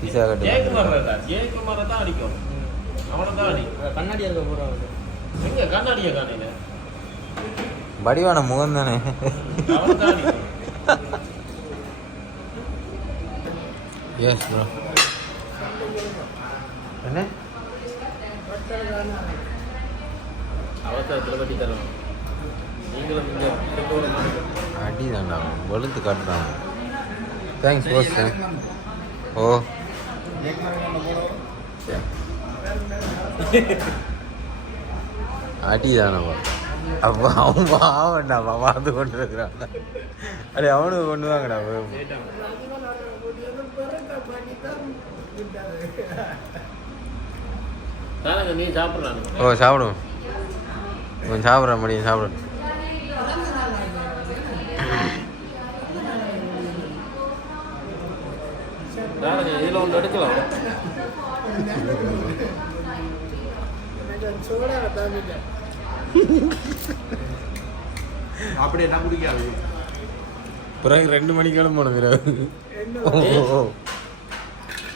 Pizza கட்டு ஜெயக்குமார் தான் ஜெயக்குமாரை தான் அடிக்கும். அவனை தான் அடி. கண்ணாடி இருக்க போறாங்க எங்க கண்ணாடிய காணையில வடிவான முகம் தானே. அடிக்கும் எஸ் ப்ரோ என்ன? அவசரத்தில் கட்டி தருவான். நீங்களும் இங்க இருக்கோட அடி தாண்டா வெளுத்து காட்டுறான் தேங்க்ஸ் போஸ் ஓ. அடி தானவா அப்போ அவன் பாவண்டா பார்த்து கொண்டு இருக்கிறான் அடே அவனுக்கு கொண்டு வாங்கடா தானங்க நீ சாப்பிட்றானு ஓ சாப்பிடுவோம் கொஞ்சம் சாப்பிட்ற முடியும் சாப்பிடு. இதில் ஒன்று எடுக்கலாம். அப்படி என்ன குடிக்காது. பிறகு ரெண்டு மணிக்கெல்லாம் போன பிறகு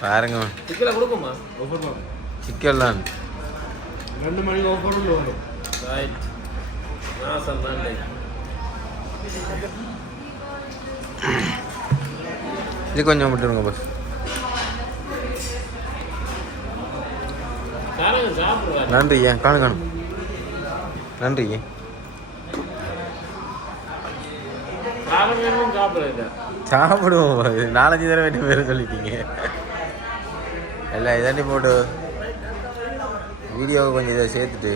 பாருங்க. சிக்கலை கொடுக்குமா தான் ரெண்டு மணிக்கு ஒவ்வொரு வரும். ரைட் நான் சொன்னேன் இது கொஞ்சம் விட்டுருங்க பஸ் நன்றி ஏன்? காணும் காணும் நன்றி சாப்பிடுவோம். நாலஞ்சு தடவை வேண்டிய பேர் சொல்லிட்டீங்க. எல்லாம் இதாண்டி போட்டு வீடியோவை கொஞ்சம் இதை சேர்த்துட்டு